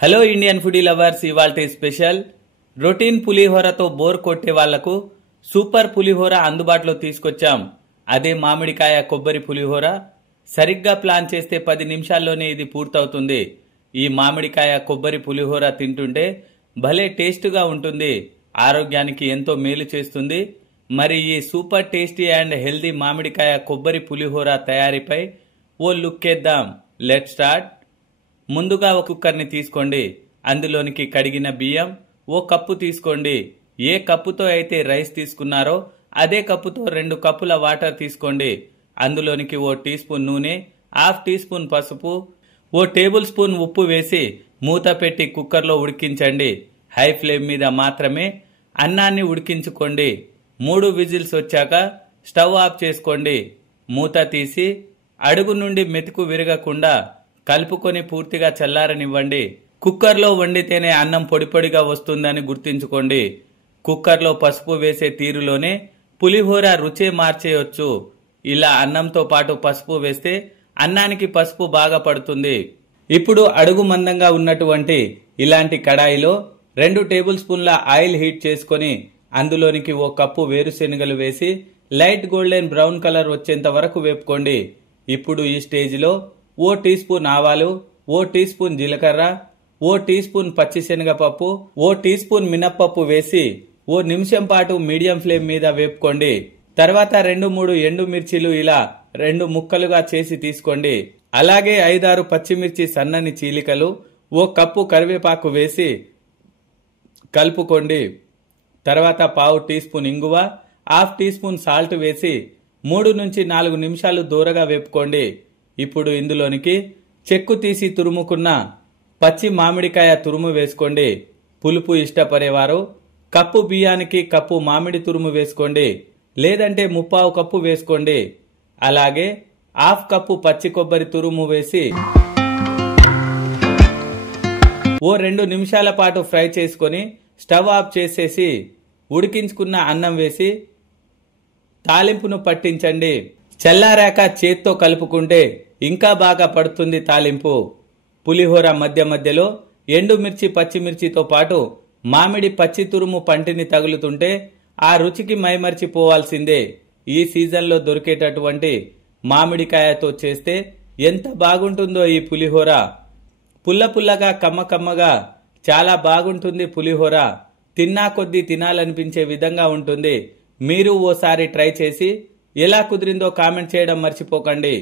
Hello Indian foodie lovers, ఇవాల్టి special routine పులిహోరతో bore కొట్టే వాళ్లకు సూపర్ పులిహోర అందుబాటులో తీసుకొచ్చాం. అదే మామిడికాయ కొబ్బరి పులిహోర. సరిగ్గా ప్లాన్ చేస్తే 10 నిమిషాల్లోనే ఇది పూర్తవుతుంది. ఈ మామిడికాయ కొబ్బరి పులిహోర తింటుంటే భలే టేస్ట్గా ఉంటుంది, ఆరోగ్యానికి ఎంతో మేలు చేస్తుంది. మరి ఈ సూపర్ టేస్టీ అండ్ హెల్దీ మామిడికాయ కొబ్బరి పులిహోర తయారీపై ఓ లుక్ వేద్దాం. Let's start. ముందుగా ఒక కుక్కర్ని తీసుకోండి. అందులోనికి కడిగిన బియ్యం ఓ కప్పు తీసుకోండి. ఏ కప్పుతో అయితే రైస్ తీసుకున్నారో అదే కప్పుతో 2 కప్పుల వాటర్ తీసుకోండి. అందులోనికి ఓ టీ స్పూన్ నూనె, హాఫ్ టీ స్పూన్ పసుపు, ఓ టేబుల్ స్పూన్ ఉప్పు వేసి మూత పెట్టి కుక్కర్లో ఉడికించండి. హై ఫ్లేమ్ మీద మాత్రమే అన్నాన్ని ఉడికించుకోండి. 3 విజిల్స్ వచ్చాక స్టవ్ ఆఫ్ చేసుకోండి. మూత తీసి అడుగు నుండి మెతుకు విరగకుండా కలుపుకొని పూర్తిగా చల్లారనివ్వండి. కుక్కర్లో వండితేనే అన్నం పొడి పొడిగా వస్తుందని గుర్తుంచుకోండి. కుక్కర్లో పసుపు వేసే తీరులోనే పులిహోర రుచే మార్చేయొచ్చు. ఇలా అన్నంతో పాటు పసుపు వేస్తే అన్నానికి పసుపు బాగా పడుతుంది. ఇప్పుడు అడుగు మందంగా ఉన్నటువంటి ఇలాంటి కడాయిలో 2 టేబుల్ స్పూన్ల ఆయిల్ హీట్ చేసుకొని అందులోనికి ఓ కప్పు వేరుశెనగలు వేసి లైట్ గోల్డెన్ బ్రౌన్ కలర్ వచ్చేంత వరకు వేపుకోండి. ఇప్పుడు ఈ స్టేజిలో ఓ టీ స్పూన్ ఆవాలు, ఓ టీ స్పూన్ జీలకర్ర, ఓ టీ స్పూన్ పచ్చిశనగపప్పు, ఓ టీ స్పూన్ మినప్పప్పు వేసి ఓ నిమిషం పాటు మీడియం ఫ్లేమ్ మీద వేపుకోండి. తర్వాత 2-3 ఎండుమిర్చీలు ఇలా 2 ముక్కలుగా చేసి తీసుకోండి. అలాగే 5-6 పచ్చిమిర్చి సన్నని చీలికలు, ఓ కప్పు కరివేపాకు వేసి కలుపుకోండి. తర్వాత పావు టీ స్పూన్ ఇంగువ, హాఫ్ టీ స్పూన్ సాల్ట్ వేసి 3-4 నిమిషాలు దూరగా వేపుకోండి. ఇప్పుడు ఇందులోనికి చెక్కు తీసి తురుముకున్న పచ్చి మామిడికాయ తురుము వేసుకోండి. పులుపు ఇష్టపడేవారు కప్పు బియ్యానికి కప్పు మామిడి తురుము వేసుకోండి, లేదంటే 1/4 కప్పు వేసుకోండి. అలాగే హాఫ్ కప్పు పచ్చి కొబ్బరి తురుము వేసి ఓ 2 నిమిషాల పాటు ఫ్రై చేసుకొని స్టవ్ ఆఫ్ చేసేసి ఉడికించుకున్న అన్నం వేసి తాలింపును పట్టించండి. చల్లారాక చేత్తో కలుపుకుంటే ఇంకా బాగా పడుతుంది తాలింపు. పులిహోర మధ్య మధ్యలో ఎండుమిర్చి పచ్చిమిర్చితో పాటు మామిడి పచ్చి తురుము పంటిని తగులుతుంటే ఆ రుచికి మైమర్చిపోవాల్సిందే. ఈ సీజన్లో దొరికేటటువంటి మామిడికాయతో చేస్తే ఎంత బాగుంటుందో ఈ పులిహోర. పుల్ల పుల్లగా కమ్మ కమ్మగా చాలా బాగుంటుంది పులిహోర. తిన్నా కొద్దీ తినాలనిపించే విధంగా ఉంటుంది. మీరు ఓసారి ట్రై చేసి ఎలా కుదిరిందో కామెంట్ చేయడం మర్చిపోకండి.